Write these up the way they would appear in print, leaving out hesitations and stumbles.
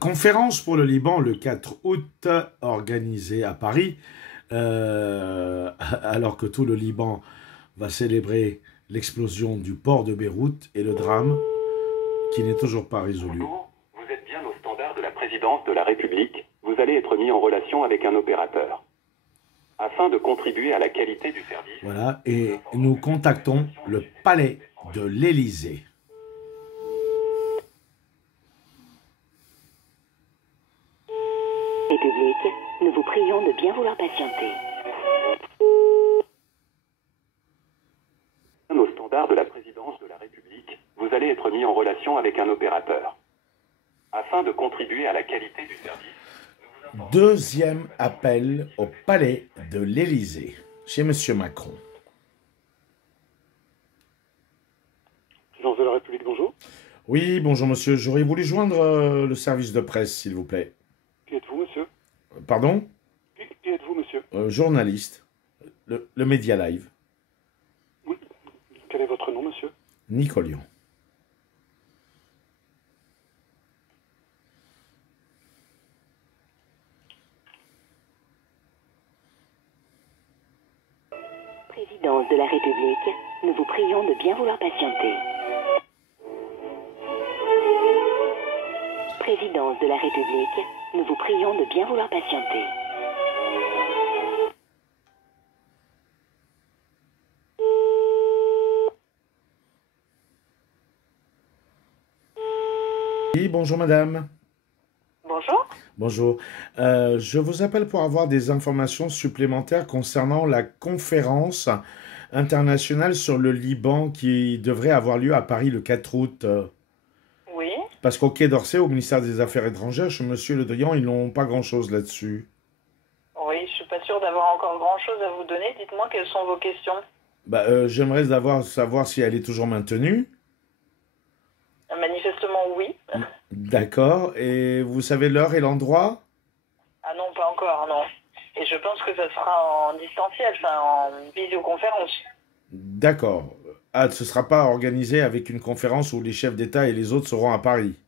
Conférence pour le Liban le 4 août, organisée à Paris, alors que tout le Liban va célébrer l'explosion du port de Beyrouth et le drame qui n'est toujours pas résolu. Bonjour, vous êtes bien au standard de la présidence de la République. Vous allez être mis en relation avec un opérateur. Afin de contribuer à la qualité du service. Voilà, et nous contactons le palais de l'Élysée. République, nous vous prions de bien vouloir patienter. Au standard de la présidence de la République, vous allez être mis en relation avec un opérateur. Afin de contribuer à la qualité du service. Deuxième appel au palais de l'Élysée, chez M. Macron. Présidence de la République, bonjour. Oui, bonjour monsieur, j'aurais voulu joindre le service de presse, s'il vous plaît. Qui êtes-vous, monsieur? Pardon? Qui êtes-vous, monsieur? Journaliste, le Média Live. Oui. Quel est votre nom, monsieur? Nicolion. Présidence de la République, nous vous prions de bien vouloir patienter. Présidence de la République, nous vous prions de bien vouloir patienter. Oui, bonjour madame. Bonjour. Bonjour. Je vous appelle pour avoir des informations supplémentaires concernant la conférence internationale sur le Liban qui devrait avoir lieu à Paris le 4 août. Oui. Parce qu'au Quai d'Orsay, au ministère des Affaires étrangères, chez Monsieur Le Drian, ils n'ont pas grand-chose là-dessus. Oui, je suis pas sûre d'avoir encore grand-chose à vous donner. Dites-moi quelles sont vos questions. J'aimerais savoir si elle est toujours maintenue. Manifestement, oui. D'accord. Et vous savez l'heure et l'endroit? Ah non, pas encore, non. Et je pense que ça sera en distanciel, enfin en visioconférence. D'accord. Ah, ce ne sera pas organisé avec une conférence où les chefs d'État et les autres seront à Paris.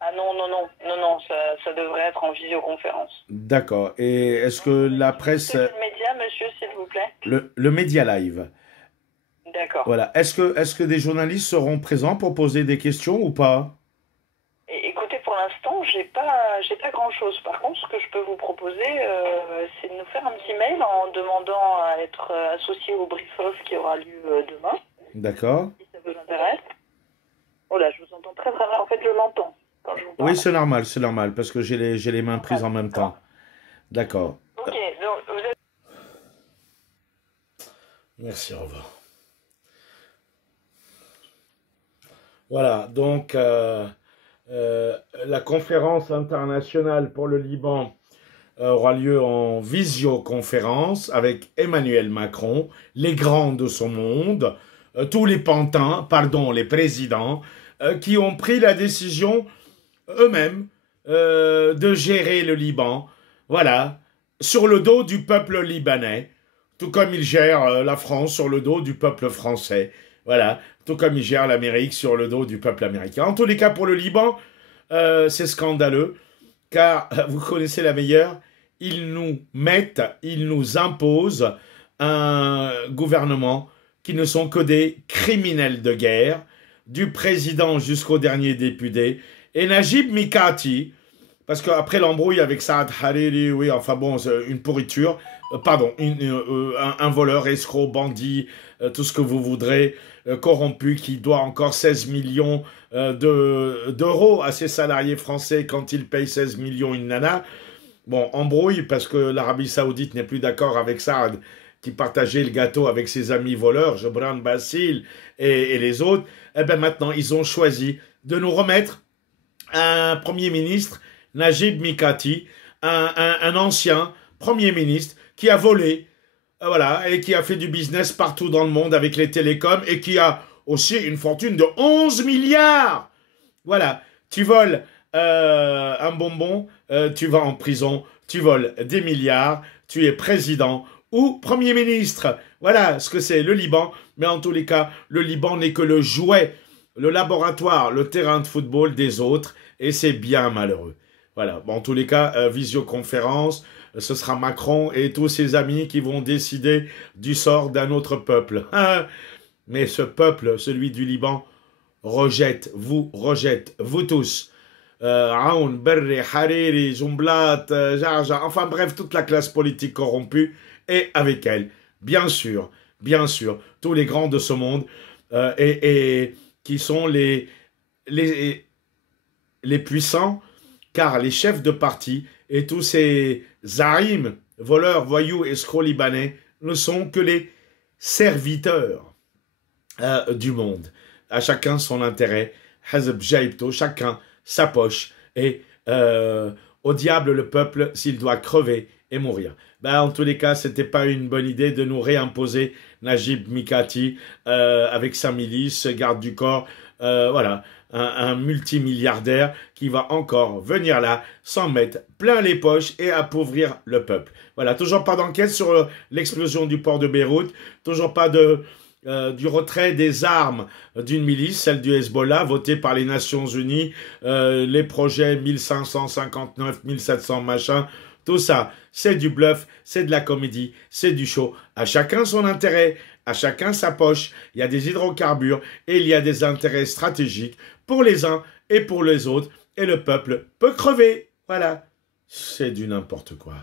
Ah non, non, non, non, non, ça devrait être en visioconférence. D'accord. Et est-ce que la presse... Quel média, monsieur, s'il vous plaît? Le Média Live. D'accord. Voilà. Est-ce que des journalistes seront présents pour poser des questions ou pas? Écoutez, pour l'instant, j'ai pas grand-chose. Par contre, ce que je peux vous proposer, c'est de nous faire un petit mail en demandant à être associé au brief-off qui aura lieu demain. D'accord. Si ça vous intéresse. Oh là, je vous entends très très mal. En fait, je l'entends quand je vous parle. Oui, c'est normal, parce que j'ai les mains prises en même temps. D'accord. Ok, donc vous êtes... Merci, au revoir. Voilà, donc la conférence internationale pour le Liban aura lieu en visioconférence avec Emmanuel Macron, les grands de son monde, tous les pantins, pardon, les présidents, qui ont pris la décision eux-mêmes de gérer le Liban, voilà, sur le dos du peuple libanais, tout comme ils gèrent la France sur le dos du peuple français, voilà, tout comme ils gèrent l'Amérique sur le dos du peuple américain. En tous les cas, pour le Liban, c'est scandaleux, car vous connaissez la meilleure, ils nous imposent un gouvernement qui ne sont que des criminels de guerre, du président jusqu'au dernier député, et Najib Mikati, parce qu'après l'embrouille avec Saad Hariri, oui, enfin bon, une pourriture, pardon, un voleur, escroc, bandit, tout ce que vous voudrez, corrompu, qui doit encore 16 millions d'euros à ses salariés français quand il paye 16 millions une nana. Bon, embrouille, parce que l'Arabie Saoudite n'est plus d'accord avec Saad, qui partageait le gâteau avec ses amis voleurs, Gebran Bassil et les autres. Eh bien maintenant, ils ont choisi de nous remettre un Premier ministre, Najib Mikati, un ancien Premier ministre qui a volé, voilà, et qui a fait du business partout dans le monde avec les télécoms et qui a aussi une fortune de 11 milliards. Voilà, tu voles un bonbon, tu vas en prison, tu voles des milliards, tu es président ou Premier ministre. Voilà ce que c'est le Liban, mais en tous les cas, le Liban n'est que le jouet le laboratoire, le terrain de football des autres, et c'est bien malheureux. Voilà, bon, en tous les cas, visioconférence, ce sera Macron et tous ses amis qui vont décider du sort d'un autre peuple. Mais ce peuple, celui du Liban, rejette, vous tous. Aoun, Berri, Hariri, Jumblat, Jarja, enfin bref, toute la classe politique corrompue, et avec elle, bien sûr, tous les grands de ce monde, et qui sont les puissants, car les chefs de parti et tous ces zaïms, voleurs, voyous, escrocs libanais, ne sont que les serviteurs du monde. À chacun son intérêt, Hazeb Jaibto, chacun sa poche, et au diable le peuple s'il doit crever et mourir. Ben, en tous les cas, c'était pas une bonne idée de nous réimposer Najib Mikati avec sa milice, garde du corps, voilà, un multimilliardaire qui va encore venir là, s'en mettre plein les poches et appauvrir le peuple. Voilà, toujours pas d'enquête sur l'explosion du port de Beyrouth, toujours pas du retrait des armes d'une milice, celle du Hezbollah, votée par les Nations Unies, les projets 1559, 1700 machin, tout ça, c'est du bluff, c'est de la comédie, c'est du show. À chacun son intérêt, à chacun sa poche. Il y a des hydrocarbures et il y a des intérêts stratégiques pour les uns et pour les autres. Et le peuple peut crever. Voilà, c'est du n'importe quoi.